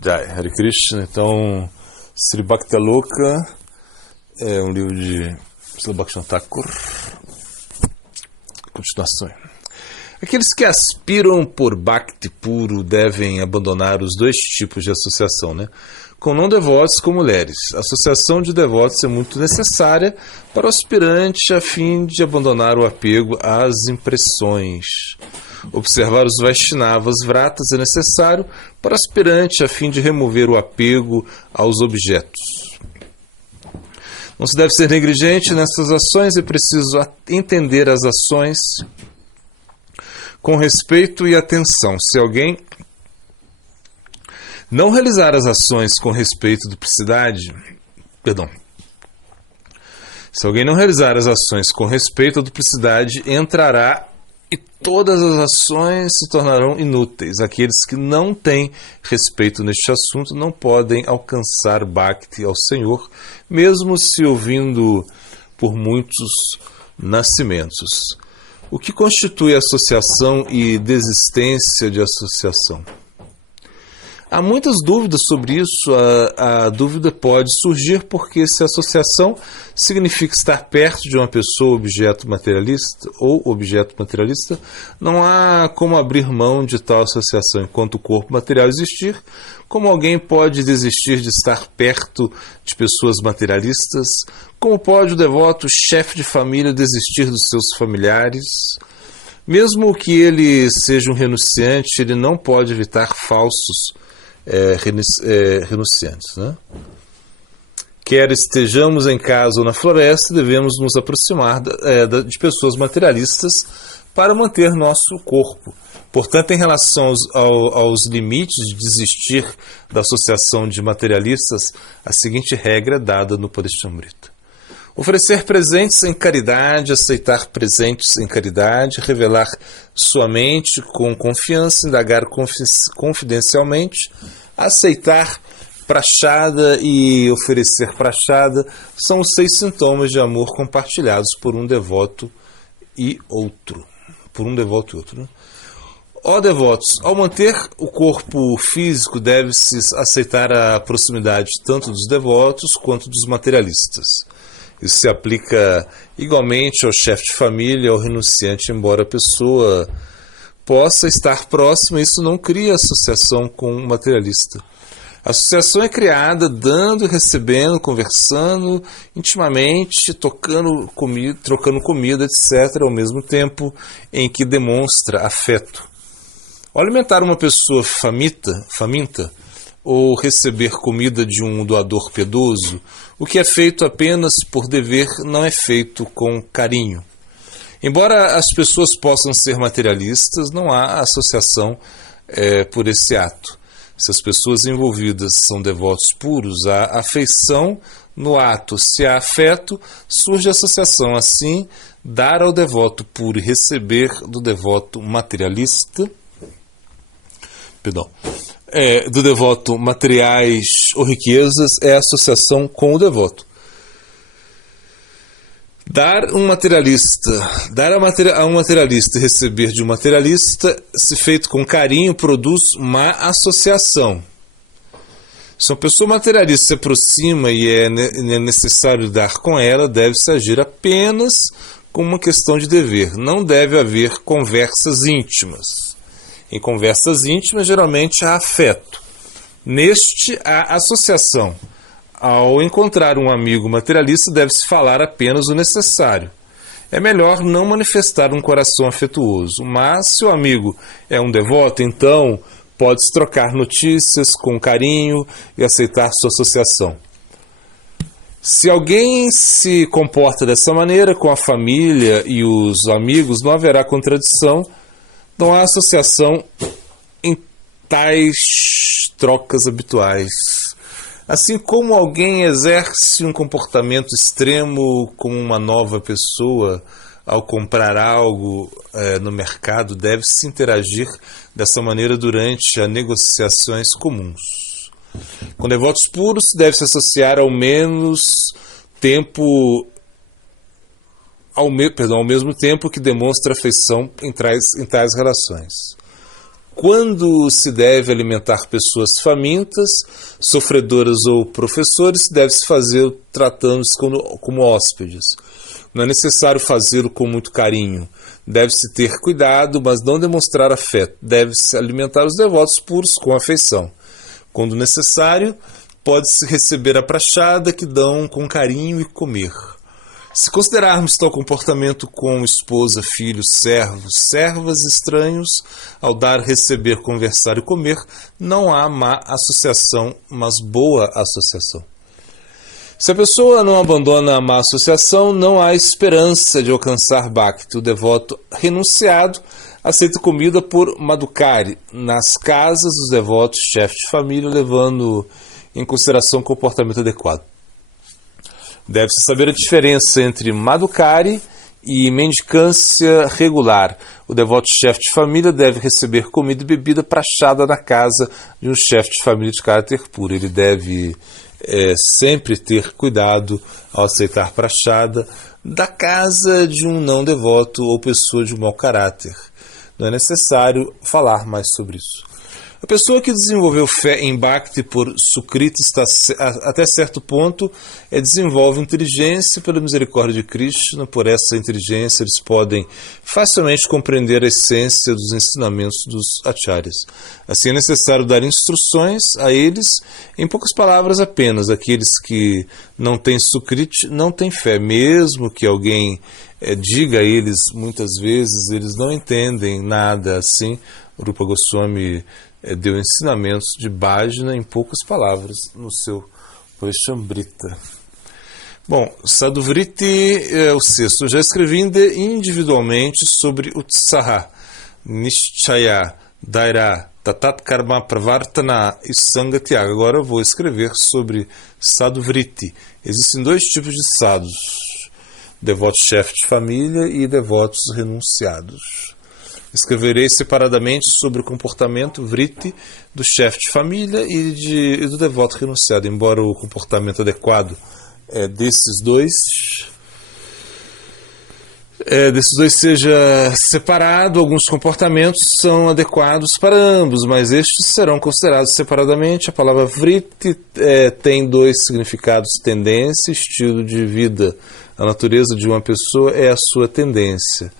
Jai, Hare Krishna. Então, Sri Bhaktaloka é um livro de Srila Bhaktivinoda Thakur. Continuação. Aqueles que aspiram por Bhakti puro devem abandonar os dois tipos de associação, com não-devotos com mulheres. A associação de devotos é muito necessária para o aspirante a fim de abandonar o apego às impressões. Observar os Vaishnavas Vratas é necessário para o aspirante a fim de remover o apego aos objetos. Não se deve ser negligente nessas ações, é preciso entender as ações com respeito e atenção. Se alguém não realizar as ações com respeito e duplicidade, se alguém não realizar as ações com respeito à duplicidade, entrará e todas as ações se tornarão inúteis. Aqueles que não têm respeito neste assunto não podem alcançar Bhakti ao Senhor, mesmo se ouvindo por muitos nascimentos. O que constitui associação e desistência de associação? Há muitas dúvidas sobre isso. A dúvida pode surgir porque se associação significa estar perto de uma pessoa objeto materialista ou objeto materialista, não há como abrir mão de tal associação enquanto o corpo material existir. Como alguém pode desistir de estar perto de pessoas materialistas? Como pode o devoto chefe de família desistir dos seus familiares? Mesmo que ele seja um renunciante, ele não pode evitar falsos renunciantes. Quer estejamos em casa ou na floresta, devemos nos aproximar de pessoas materialistas para manter nosso corpo. Portanto, em relação aos limites de desistir da associação de materialistas, a seguinte regra é dada no Padeshamrita: oferecer presentes em caridade, aceitar presentes em caridade, revelar sua mente com confiança, indagar confidencialmente, aceitar prachada e oferecer prachada são os 6 sintomas de amor compartilhados por um devoto e outro. Ó devotos, ao manter o corpo físico, deve-se aceitar a proximidade tanto dos devotos quanto dos materialistas. Isso se aplica igualmente ao chefe de família, ao renunciante, embora a pessoa possa estar próxima, isso não cria associação com o materialista. A associação é criada dando e recebendo, conversando intimamente, trocando comida, etc., ao mesmo tempo em que demonstra afeto. Ao alimentar uma pessoa faminta, ou receber comida de um doador piedoso, o que é feito apenas por dever não é feito com carinho. Embora as pessoas possam ser materialistas, não há associação por esse ato. Se as pessoas envolvidas são devotos puros, há afeição no ato. Se há afeto, surge associação. Assim, dar ao devoto puro e receber do devoto materialista, do devoto materiais ou riquezas é associação com o devoto. Dar a um materialista e receber de um materialista, se feito com carinho, produz má associação. Se uma pessoa materialista se aproxima e é necessário dar com ela, deve-se agir apenas com uma questão de dever. Não deve haver conversas íntimas. Em conversas íntimas, geralmente há afeto. Neste, há associação. Ao encontrar um amigo materialista, deve-se falar apenas o necessário. É melhor não manifestar um coração afetuoso, mas se o amigo é um devoto, então pode-se trocar notícias com carinho e aceitar sua associação. Se alguém se comporta dessa maneira com a família e os amigos, não haverá contradição, não há associação em tais trocas habituais. Assim como alguém exerce um comportamento extremo com uma nova pessoa ao comprar algo no mercado, deve-se interagir dessa maneira durante as negociações comuns. Com devotos puros, deve-se associar ao mesmo tempo que demonstra afeição em tais relações. Quando se deve alimentar pessoas famintas, sofredoras ou professores, deve-se fazer tratando-os como hóspedes. Não é necessário fazê-lo com muito carinho. Deve-se ter cuidado, mas não demonstrar afeto. Deve-se alimentar os devotos puros com afeição. Quando necessário, pode-se receber a prachada que dão com carinho e comer. Se considerarmos tal comportamento com esposa, filhos, servos, servas, estranhos, ao dar, receber, conversar e comer, não há má associação, mas boa associação. Se a pessoa não abandona a má associação, não há esperança de alcançar Bhakti. O devoto renunciado aceita comida por Madhukari nas casas dos devotos, chefes de família, levando em consideração o comportamento adequado. Deve-se saber a diferença entre Madhukari e mendicância regular. O devoto chefe de família deve receber comida e bebida prachada na casa de um chefe de família de caráter puro. Ele deve sempre ter cuidado ao aceitar prachada da casa de um não devoto ou pessoa de mau caráter. Não é necessário falar mais sobre isso. A pessoa que desenvolveu fé em Bhakti por Sukriti até certo ponto desenvolve inteligência pela misericórdia de Krishna. Por essa inteligência eles podem facilmente compreender a essência dos ensinamentos dos acharyas. Assim é necessário dar instruções a eles em poucas palavras apenas. Aqueles que não têm Sukriti não têm fé. Mesmo que alguém diga a eles, muitas vezes eles não entendem nada assim. Rupa Goswami deu ensinamentos de bhajana em poucas palavras no seu Vaishyamrita. Bom, Sadhuvriti é o sexto. Eu já escrevi individualmente sobre Utsaha, Nishchaya, Daira, Tatat Karma Pravartana e Sangatyaga. Agora eu vou escrever sobre Sadhuvriti. Existem dois tipos de sadhus: devotos chefe de família e devotos renunciados. Escreverei separadamente sobre o comportamento vritti do chefe de família e do devoto renunciado, embora o comportamento adequado desses dois seja separado. Alguns comportamentos são adequados para ambos, mas estes serão considerados separadamente. A palavra vritti tem dois significados: tendência e estilo de vida. A natureza de uma pessoa é a sua tendência.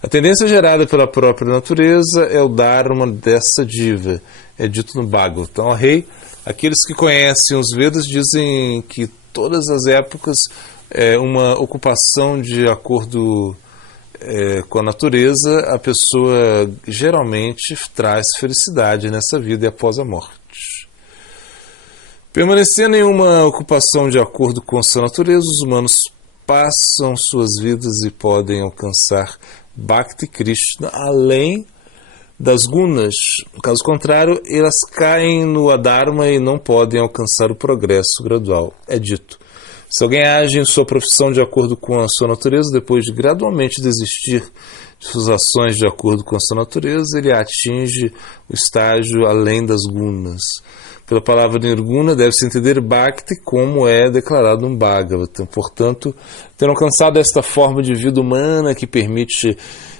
A tendência gerada pela própria natureza é o dharma dessa diva. É dito no Bhagavatam. Ó rei, aqueles que conhecem os Vedas dizem que todas as épocas uma ocupação de acordo com a natureza, a pessoa geralmente traz felicidade nessa vida e após a morte. Permanecendo em uma ocupação de acordo com sua natureza, os humanos passam suas vidas e podem alcançar Bhakti Krishna além das gunas. No caso contrário, elas caem no adharma e não podem alcançar o progresso gradual. É dito: se alguém age em sua profissão de acordo com a sua natureza, depois de gradualmente desistir de suas ações de acordo com a sua natureza, ele atinge o estágio além das gunas. Pela palavra Nirguna deve-se entender Bhakti como é declarado no Bhagavatam. Portanto, tendo alcançado esta forma de vida humana que permite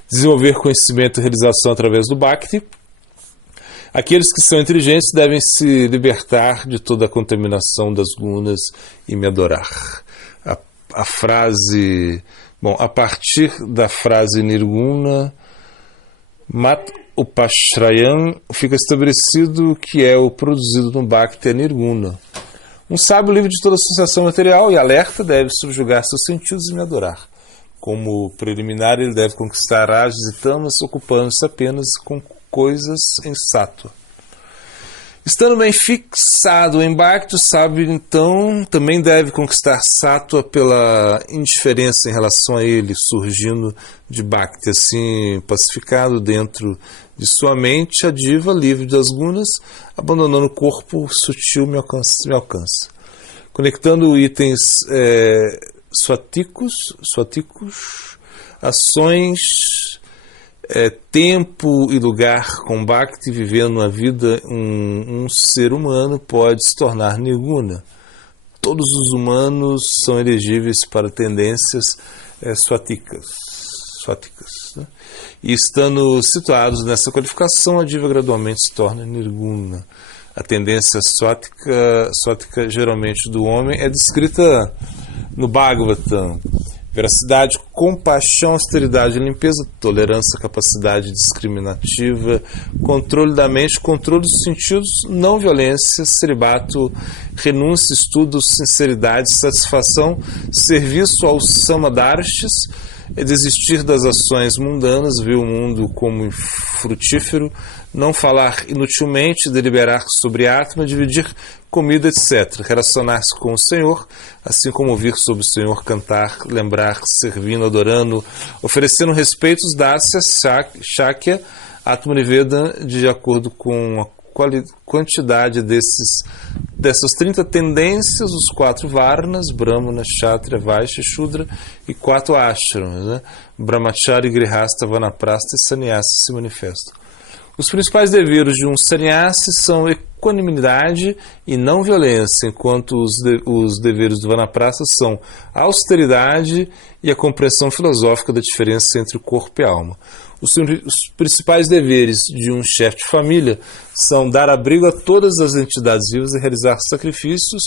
desenvolver conhecimento e realização através do Bhakti, aqueles que são inteligentes devem se libertar de toda a contaminação das gunas e me adorar. A frase... Bom, a partir da frase Nirguna, Mat Upashrayam, fica estabelecido que o produzido no Bhakti é Nirguna. Um sábio livre de toda associação material e alerta deve subjugar seus sentidos e me adorar. Como preliminar, ele deve conquistar rajas e tamas, ocupando-se apenas com coisas em sátua. Estando bem fixado em Bhakti, o sábio então também deve conquistar sátua pela indiferença em relação a ele, surgindo de Bhakti. Assim, pacificado dentro de sua mente, a diva, livre das gunas, abandonando o corpo sutil, me alcança. Conectando itens swatikos, ações, tempo e lugar com Bhakti, vivendo a vida, um ser humano pode se tornar nirguna. Todos os humanos são elegíveis para tendências swaticas. Né? E estando situados nessa qualificação, a diva gradualmente se torna nirguna. A tendência sótica geralmente do homem é descrita no Bhagavatam. Veracidade, compaixão, austeridade, limpeza, tolerância, capacidade discriminativa, controle da mente, controle dos sentidos, não violência, celibato, renúncia, estudo, sinceridade, satisfação, serviço aos samadarshis, é desistir das ações mundanas, ver o mundo como frutífero, não falar inutilmente, deliberar sobre Atma, dividir comida, etc. Relacionar-se com o Senhor, assim como ouvir sobre o Senhor, cantar, lembrar, servindo, adorando, oferecendo respeitos, Dasya, Shakya, Atma Niveda, de acordo com a quantidade dessas 30 tendências, os 4 Varnas, Brahmana, Kshatriya, Vaishya, Shudra e 4 Ashramas, né? Brahmachari, Grihasta, Vanaprastha e Sannyasi se manifestam. Os principais deveres de um sannyasi são equanimidade e não violência, enquanto os deveres do Vanaprastha são a austeridade e a compreensão filosófica da diferença entre o corpo e a alma. Os principais deveres de um chefe de família são dar abrigo a todas as entidades vivas e realizar sacrifícios,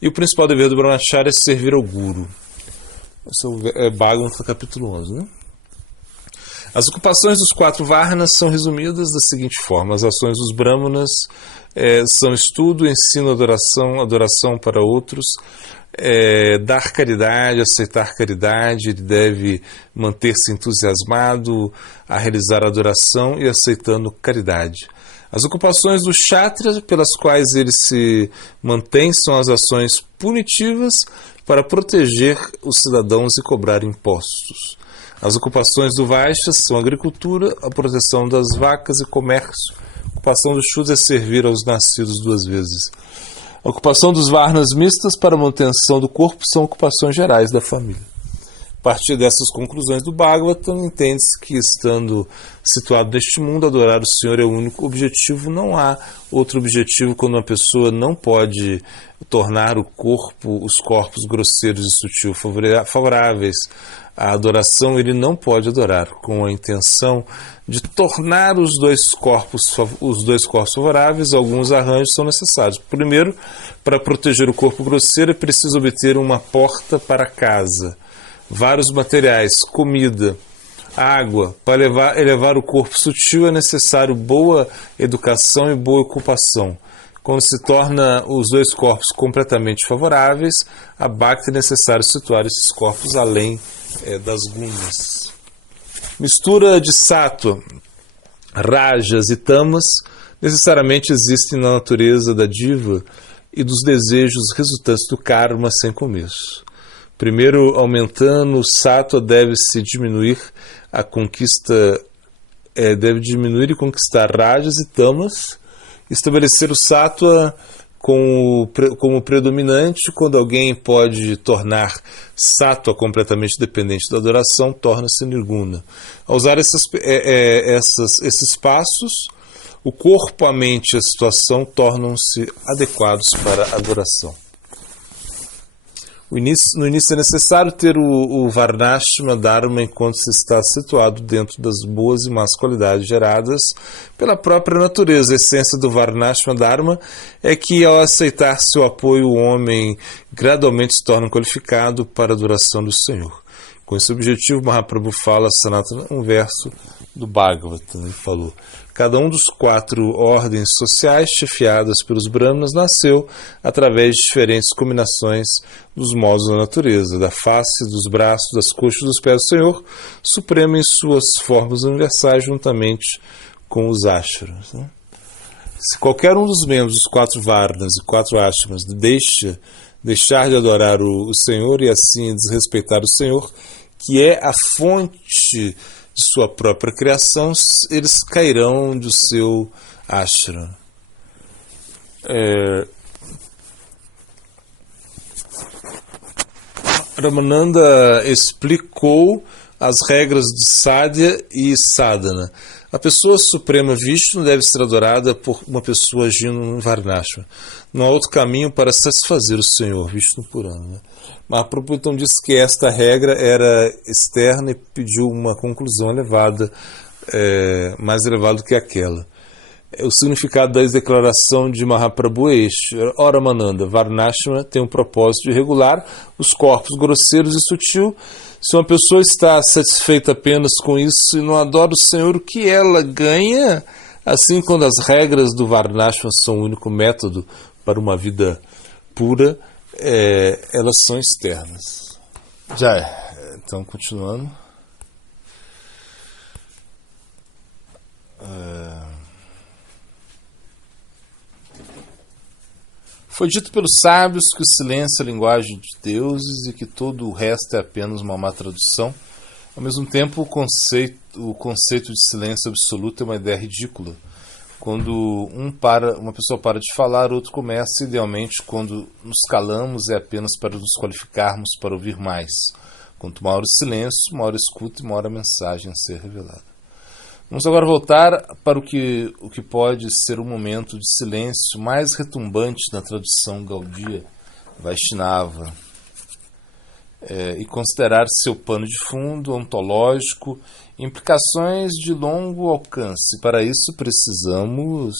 e o principal dever do Brahmacharya é servir ao Guru. Esse é Bhagavatam, capítulo 11, né? As ocupações dos 4 Varnas são resumidas da seguinte forma: as ações dos Brahmanas são estudo, ensino, adoração para outros, dar caridade, aceitar caridade, ele deve manter-se entusiasmado a realizar adoração e aceitando caridade. As ocupações do Kshatriya, pelas quais ele se mantém, são as ações punitivas para proteger os cidadãos e cobrar impostos. As ocupações do Vaishya são a agricultura, a proteção das vacas e comércio. A ocupação do Shudra é servir aos nascidos 2 vezes. A ocupação dos Varnas mistas para a manutenção do corpo são ocupações gerais da família. A partir dessas conclusões do Bhagavatam, entende-se que, estando situado neste mundo, adorar o Senhor é o único objetivo. Não há outro objetivo quando uma pessoa não pode tornar os corpos grosseiros e sutis favoráveis à adoração. Ele não pode adorar com a intenção de tornar os dois corpos favoráveis. Alguns arranjos são necessários. Primeiro, para proteger o corpo grosseiro é preciso obter uma porta para casa, vários materiais, comida, água. Para elevar o corpo sutil é necessário boa educação e boa ocupação. Quando se torna os dois corpos completamente favoráveis, a Bhakti é necessário situar esses corpos além das gunas. Mistura de sattva, rajas e tamas necessariamente existem na natureza da diva e dos desejos resultantes do karma sem começo. Primeiro, aumentando o sattva, deve-se diminuir a conquista, deve diminuir e conquistar rajas e tamas, estabelecer o sattva como predominante. Quando alguém pode tornar sattva completamente dependente da adoração, torna-se nirguna. Ao usar esses passos, o corpo, a mente e a situação tornam-se adequados para a adoração. No início é necessário ter o Varnashma Dharma enquanto se está situado dentro das boas e más qualidades geradas pela própria natureza. A essência do Varnashma Dharma é que, ao aceitar seu apoio, o homem gradualmente se torna qualificado para a adoração do Senhor. Com esse objetivo, Mahaprabhu fala Sanatana, um verso do Bhagavatam. Ele falou: cada um dos 4 ordens sociais chefiadas pelos Brahmanas nasceu através de diferentes combinações dos modos da natureza, da face, dos braços, das coxas e dos pés do Senhor, supremo em suas formas universais, juntamente com os ashramas. Se qualquer um dos membros dos 4 Varnas e 4 ashramas deixar de adorar o Senhor e assim desrespeitar o Senhor, que é a fonte de sua própria criação, eles cairão do seu ashram. Ramananda explicou as regras de sadhya e sadhana. A pessoa suprema Vishnu deve ser adorada por uma pessoa agindo no Varnashma. Não há outro caminho para satisfazer o Senhor, Vishnu Purana. Né? Mahaprabhu então disse que esta regra era externa e pediu uma conclusão elevada, mais elevada do que aquela. O significado da declaração de Mahaprabhu é este. Ora, Mananda, Varnashma tem um propósito de regular os corpos grosseiros e sutil. Se uma pessoa está satisfeita apenas com isso e não adora o Senhor, o que ela ganha? Assim, quando as regras do Varnashma são o único método para uma vida pura, elas são externas. Já é. Então, continuando. Foi dito pelos sábios que o silêncio é a linguagem de deuses e que todo o resto é apenas uma má tradução. Ao mesmo tempo, o conceito de silêncio absoluto é uma ideia ridícula. Quando uma pessoa para de falar, outro começa. Idealmente, quando nos calamos, é apenas para nos qualificarmos para ouvir mais. Quanto maior o silêncio, maior a escuta e maior a mensagem a ser revelada. Vamos agora voltar para o que pode ser um momento de silêncio mais retumbante na tradução Gaudiya Vaishnava, e considerar seu pano de fundo ontológico implicações de longo alcance. Para isso precisamos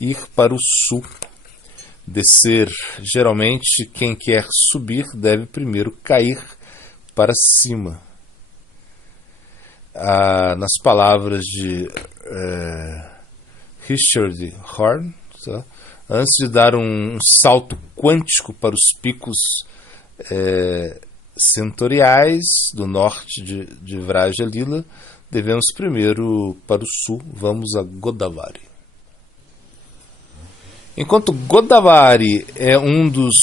ir para o sul, descer. Geralmente quem quer subir deve primeiro cair para cima. Nas palavras de Richard Horn, tá? Antes de dar um salto quântico para os picos setoriais do norte de Vraja Lila, devemos primeiro para o sul. Vamos a Godavari. Enquanto Godavari é um dos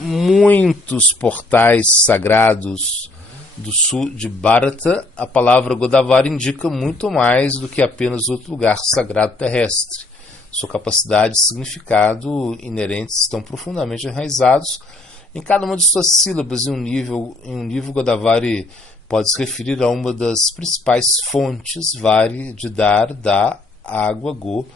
muitos portais sagrados do sul de Bharata, a palavra Godavari indica muito mais do que apenas outro lugar sagrado terrestre. Sua capacidade e significado inerentes estão profundamente enraizados em cada uma de suas sílabas. Em um nível Godavari pode se referir a uma das principais fontes, Vari, de dar, dá, água, go.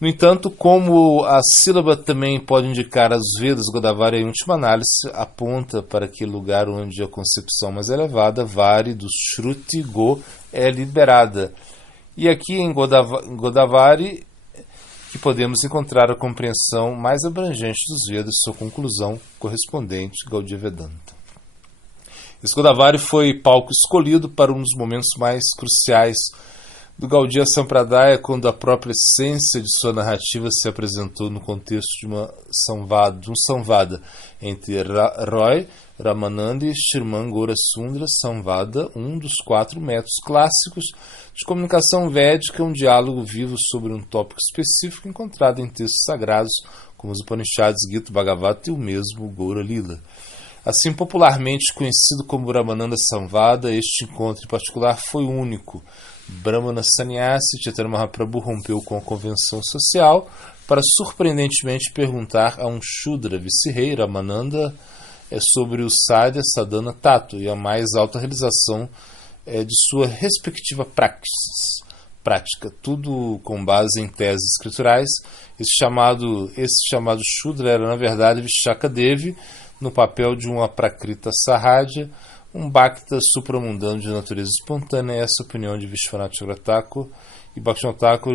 No entanto, como a sílaba também pode indicar as Vedas, Godavari, em última análise, aponta para aquele lugar onde a concepção mais elevada, Vari, do Shruti, Go, é liberada. E aqui em Godavari que podemos encontrar a compreensão mais abrangente dos Vedas e sua conclusão correspondente, Gaudiya Vedanta. Esse Godavari foi palco escolhido para um dos momentos mais cruciais do Gaudiya Sampradaya, quando a própria essência de sua narrativa se apresentou no contexto de um samvada entre Roy, Ramananda e Shriman Gaura Sundara Samvada, um dos 4 métodos clássicos de comunicação védica, um diálogo vivo sobre um tópico específico encontrado em textos sagrados como os Upanishads, Gita, Bhagavata e o mesmo Gaura Lila. Assim, popularmente conhecido como Ramananda Samvada, este encontro em particular foi único. Brahmana Sannyasi Chaitanya Mahaprabhu rompeu com a convenção social para surpreendentemente perguntar a um Shudra vice-rei Ramananda sobre o Sadhya Sadhana Tattva e a mais alta realização de sua respectiva prática, tudo com base em teses escriturais. Esse chamado Shudra era na verdade Vishakadevi no papel de uma Prakrita Sahaja, um Bhakta supramundano de natureza espontânea. Essa é a opinião de Vishwanath Thakur e Bhaktivinoda Thakur,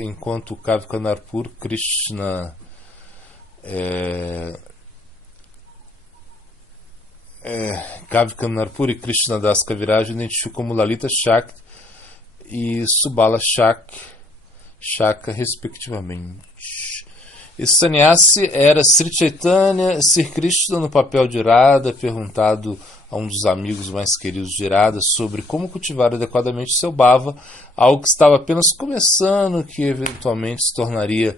enquanto Kavika Narpur Krishna Kavika Narpur e Krishna Das Kaviraj identificam como Lalita Shakti e Subala Shaka, respectivamente. Esse sannyasi era Sri Chaitanya, Sri Krishna no papel de Radha, perguntado a um dos amigos mais queridos de Radha sobre como cultivar adequadamente seu bhava, algo que estava apenas começando, que eventualmente se tornaria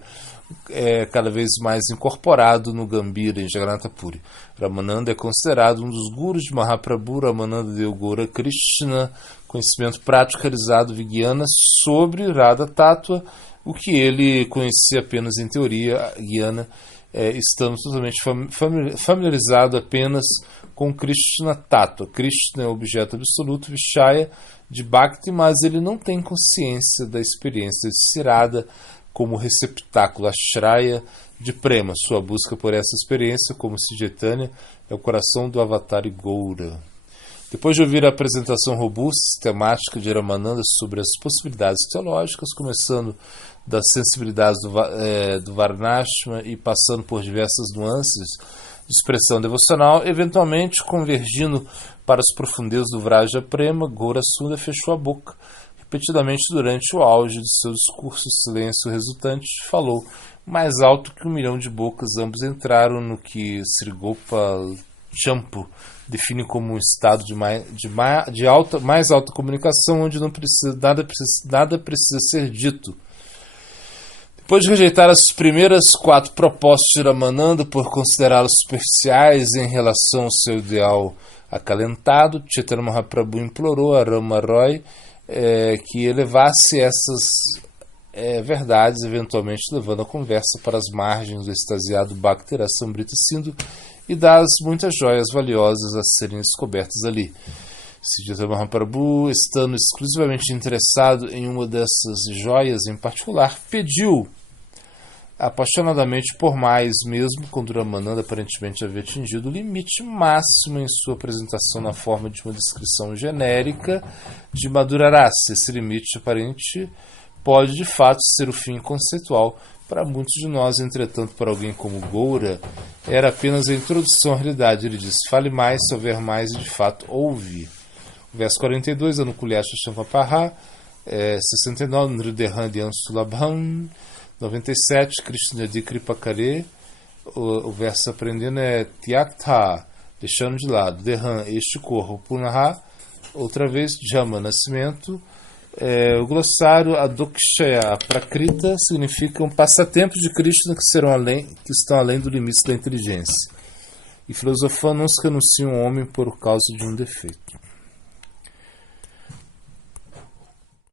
cada vez mais incorporado no Gambhira, em Jagannatha Puri. Ramananda é considerado um dos gurus de Mahaprabhu. Ramananda deu Gaura Krishna conhecimento prático realizado Vijnana sobre Radha Tattva. o que ele conhecia apenas em teoria guiana, estando totalmente familiarizado apenas com Krishna Tattva. Krishna é o objeto absoluto, Vishaya, de Bhakti, mas ele não tem consciência da experiência de Sirada como receptáculo, Ashraya, de Prema. Sua busca por essa experiência, como se Chaitanya, é o coração do Avatar Goura. Depois de ouvir a apresentação robusta e sistemática de Ramananda sobre as possibilidades teológicas, começando das sensibilidades do Varnashma e passando por diversas nuances de expressão devocional, eventualmente convergindo para as profundezas do Vraja Prema, Goura Sundar fechou a boca. Repetidamente durante o auge de seu discurso, o silêncio resultante falou mais alto que 1 milhão de bocas. Ambos entraram no que Sri Gopal Champu define como um estado de mais alta comunicação, onde nada precisa ser dito. Depois de rejeitar as primeiras 4 propostas de Ramananda por considerá-las superficiais em relação ao seu ideal acalentado, Chaitanya Mahaprabhu implorou a Rama Roy que elevasse essas verdades, eventualmente levando a conversa para as margens do extasiado Bhakti Rasamrita Sindhu e das muitas joias valiosas a serem descobertas ali. Chaitanya Mahaprabhu, estando exclusivamente interessado em uma dessas joias em particular, pediu apaixonadamente por mais, mesmo quando Ramananda aparentemente havia atingido o limite máximo em sua apresentação na forma de uma descrição genérica de Madhurarasa. Esse limite aparente pode de fato ser o fim conceitual para muitos de nós, entretanto, para alguém como Goura, era apenas a introdução à realidade. Ele diz: fale mais, se houver mais, e de fato ouve. Verso 42, Anukulyasha Shampaparha, 69, Nridehan Dhyan Sulabham, 97, Krishna de Kripakare, o verso aprendendo é Tyaktha, deixando de lado, Dehan, este corpo, Punaha, outra vez, Jama, nascimento. O glossário Adokshaya Prakrita significa um passatempo de Krishna que estão além do limite da inteligência. E filosofando não se renuncia um homem por causa de um defeito.